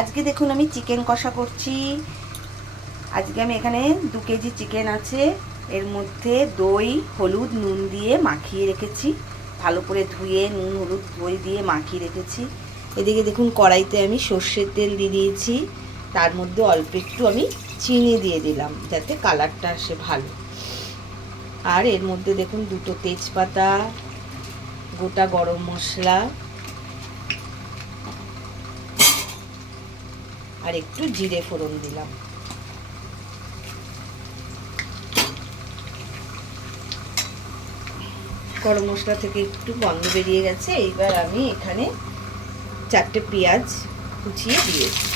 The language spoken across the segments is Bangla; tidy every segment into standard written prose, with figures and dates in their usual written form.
আজকে দেখুন আমি চিকেন কষা করছি। আজকে আমি এখানে 2 কেজি চিকেন আছে, এর মধ্যে দই হলুদ নুন দিয়ে মাখিয়ে রেখেছি, ভালো করে ধুয়ে নুন হলুদ দই দিয়ে মাখিয়ে রেখেছি। এদিকে দেখুন কড়াইতে আমি সর্ষের তেল দিয়ে দিয়েছি, তার মধ্যে অল্প একটু আমি চিনি দিয়ে দিলাম যাতে কালারটা আসে ভালো। আর এর মধ্যে দেখুন 2টো তেজপাতা, গোটা গরম মশলা আর একটু জিরে ফোড়ন দিলাম। গরম মশলা থেকে একটু গন্ধ বেরিয়ে গেছে, এইবার আমি এখানে 4টে পেঁয়াজ কুচিয়ে দিয়েছি।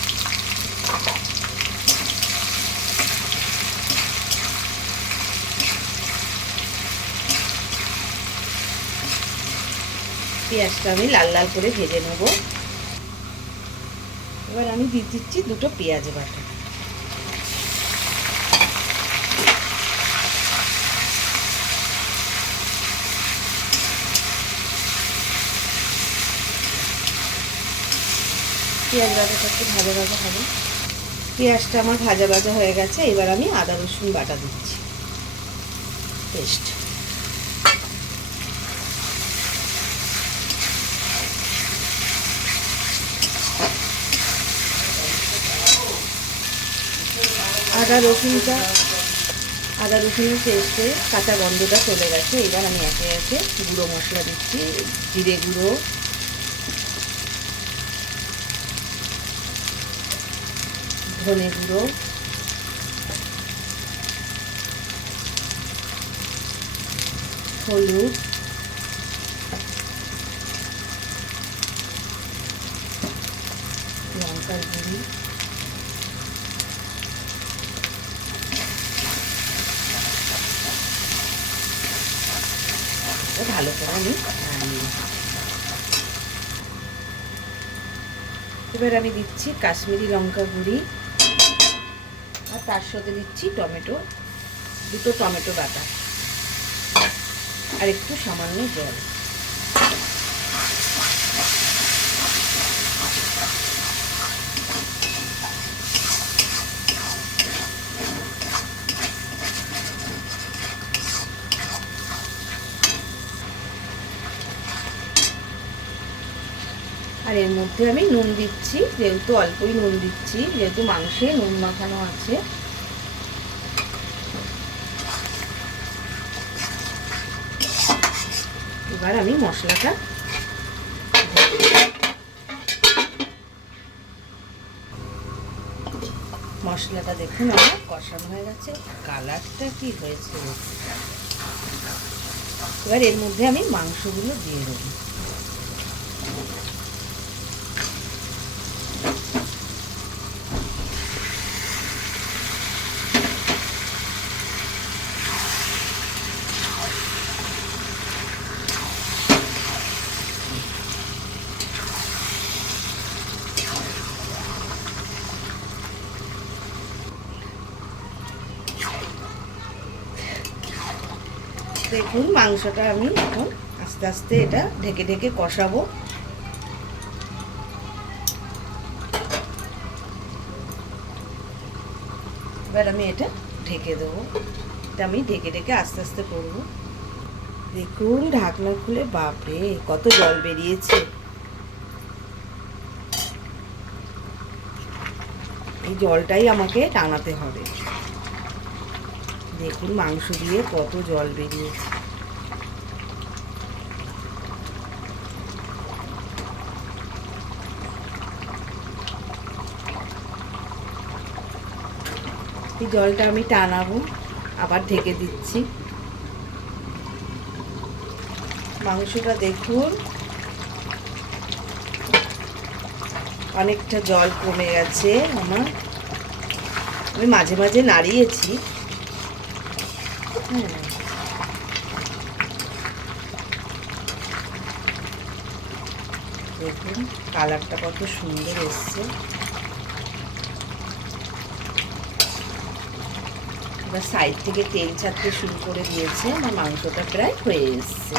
পেঁয়াজটা আমি লাল লাল করে ভেজে নেব। এবার আমি দিয়ে দিচ্ছি 2টো পেঁয়াজ বাটা। পেঁয়াজ বাটাটা একটু ভাজা ভাজা হবে। পেঁয়াজটা আমার ভাজা ভাজা হয়ে গেছে, এবার আমি আদা রসুন বাটা দিচ্ছি পেস্ট। আদা রসুনের পেস্টে কাঁচা গন্ধটা চলে গেছে। এবার আমি একে একে গুঁড়ো মশলা দিচ্ছি। জিরে গুঁড়ো, ধনে গুঁড়ো, হলুদ, লঙ্কার গুঁড়ি, ভালো করে আমি নাড়িয়ে। এবার আমি দিচ্ছি কাশ্মীরি লঙ্কা গুঁড়ি আর তার সাথে দিচ্ছি টমেটো, 2টো টমেটো বাটা আর একটু সামান্য জল। আর এর মধ্যে আমি নুন দিচ্ছি, যেহেতু অল্পই নুন দিচ্ছি, যেহেতু মাংসে নুন মাখানো আছে। এবার আমি মশলাটা দেখুন আমার কষানো হয়ে গেছে, কালারটা কি হয়েছে। এবার এর মধ্যে আমি মাংসগুলো দিয়ে দেবো। দেখুন মাংসটা আমি এখন আস্তে আস্তে এটা ঢেকে ঢেকে কষাবো। এবার আমি এটা ঢেকে দেবো। এটা আমি ঢেকে ঢেকে আস্তে আস্তে করবো। দেখুন ঢাকনা খুলে, বাপরে কত জল বেরিয়েছে। এই জলটাই আমাকে টানাতে হবে। দেখুন মাংস দিয়ে কত জল বেরিয়েছে। এই জলটা আমি টানাবো, আবার ঢেকে দিচ্ছি। মাংসটা দেখুন অনেকটা জল কমে গেছে আমার। আমি মাঝে মাঝে নাড়িয়েছি। দেখুন কালারটা কত সুন্দর এসছে। এবার সাইড থেকে তেল ছাড়তে শুরু করে দিয়েছে, আমার মাংসটা প্রায় হয়ে এসছে।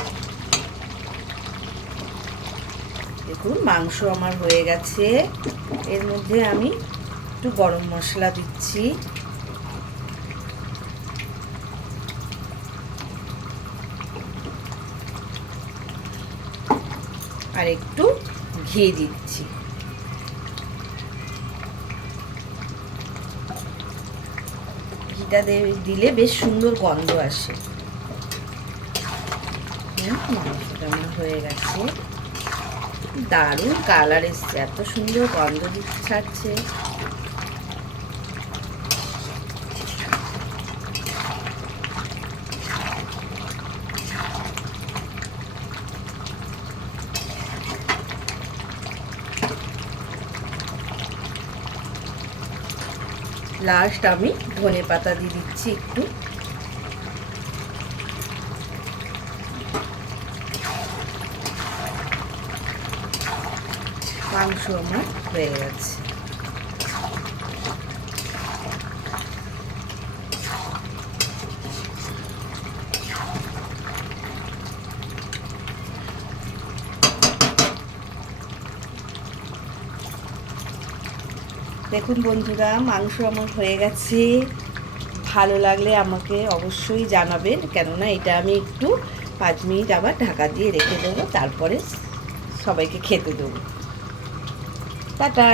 দেখুন মাংস আমার হয়ে গেছে। এর মধ্যে আমি একটু গরম মশলা দিচ্ছি, আর একটু ঘি দিচ্ছি। ঘিটা দিলে বেশ সুন্দর গন্ধ আসে। মাংসটা আমার হয়ে গেছে, দারুণ কালার এসছে, এত সুন্দর গন্ধ ছাড়ছে। লাস্ট আমি ধনেপাতা দিয়ে দিচ্ছি একটু। মাংস আমার হয়ে গেছে। দেখুন বন্ধুরা, মাংস আমার হয়ে গেছে। ভালো লাগলে আমাকে অবশ্যই জানাবেন, কেননা এটা আমি একটু 5 মিনিট আবার ঢাকা দিয়ে রেখে দেবো, তারপরে সবাইকে খেতে দেবো। টাটা।